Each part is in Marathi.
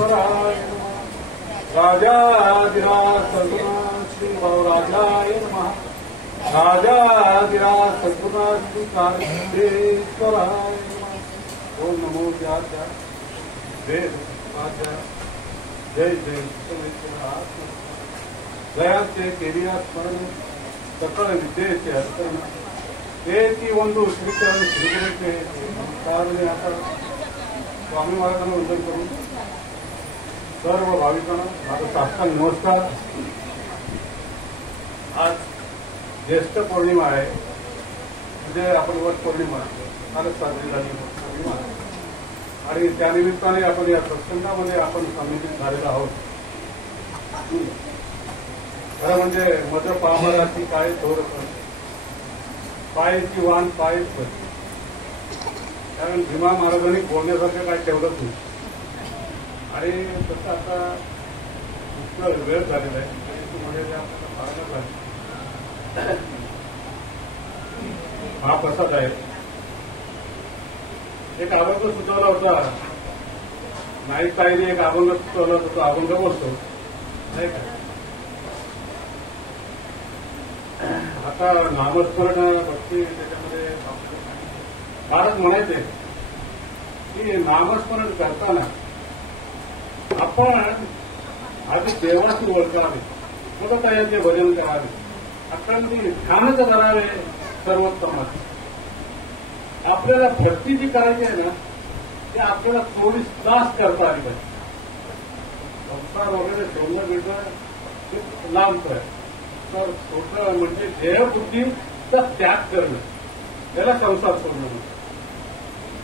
विघ्नेश्वराय नमः। राजाधिराज सद्गुणा श्री बाळराजाय नमः। राजाधिराज सद्गुणा श्री कार्तिकेश्वराय नमः। ओम नमो व्याध्या वेद आद्या जय जय जयाचे केरिया स्मरण सकल विद्येचे हस्तन ते ಒಂದು श्रीचरण श्रीगुरुचे नमस्कारने आता स्वामी महाराजांना वंदन करून सर्व भाविकांना माझा साष्टांग नमस्कार। आज ज्येष्ठ पौर्णिमा आहे, म्हणजे आपण वट पौर्णिमा कालच साजरी झाली पौर्णिमा आणि त्यानिमित्ताने आपण या सत्संगामध्ये आपण सम्मिलित झालेलो आहोत। खरं म्हणजे मध पामराची काय थोर पायची वाण पायच पडते, कारण भीमा महाराजांनी बोलण्यासारखं काय ठेवलंच नाही आणि तसं आता इतकं वेळ झालेला आहे त्याच्यामध्ये आपल्याला पाहायला पाहिजे। हा प्रसाद आहे, एक अभंग सुचवला होता नाईक ताईने, एक अभंग सुचवला होता, तो अभंग बोलतो नाही का। आता नामस्मरण भक्ती त्याच्यामध्ये महाराज म्हणायचे की नामस्मरण करताना आपण आधी देवाची ओळखावे, मग त्याचे भजन करावे, अखंड ध्यानच करावे सर्वोत्तम। आपल्याला भक्ती जी करायची आहे ना ती आपल्याला 24 तास करता आली पाहिजे। संसार वगैरे ठेवणं मिळणं लांबच आहे, तर छोटं म्हणजे ध्येयबुद्धीचा त्याग करणं त्याला संसार सोडणं।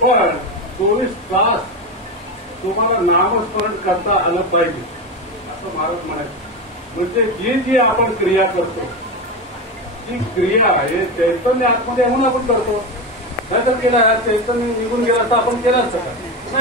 पण 24 तास तुम्हाला नामस्मरण करता आलं पाहिजे असं महाराज म्हणायचं। म्हणजे जी जी आपण क्रिया करतो ती क्रिया हे चैतन्य आतमध्ये म्हणून आपण करतो, नाहीतर केला चैतन्य निघून गेला तर आपण केला असतं का?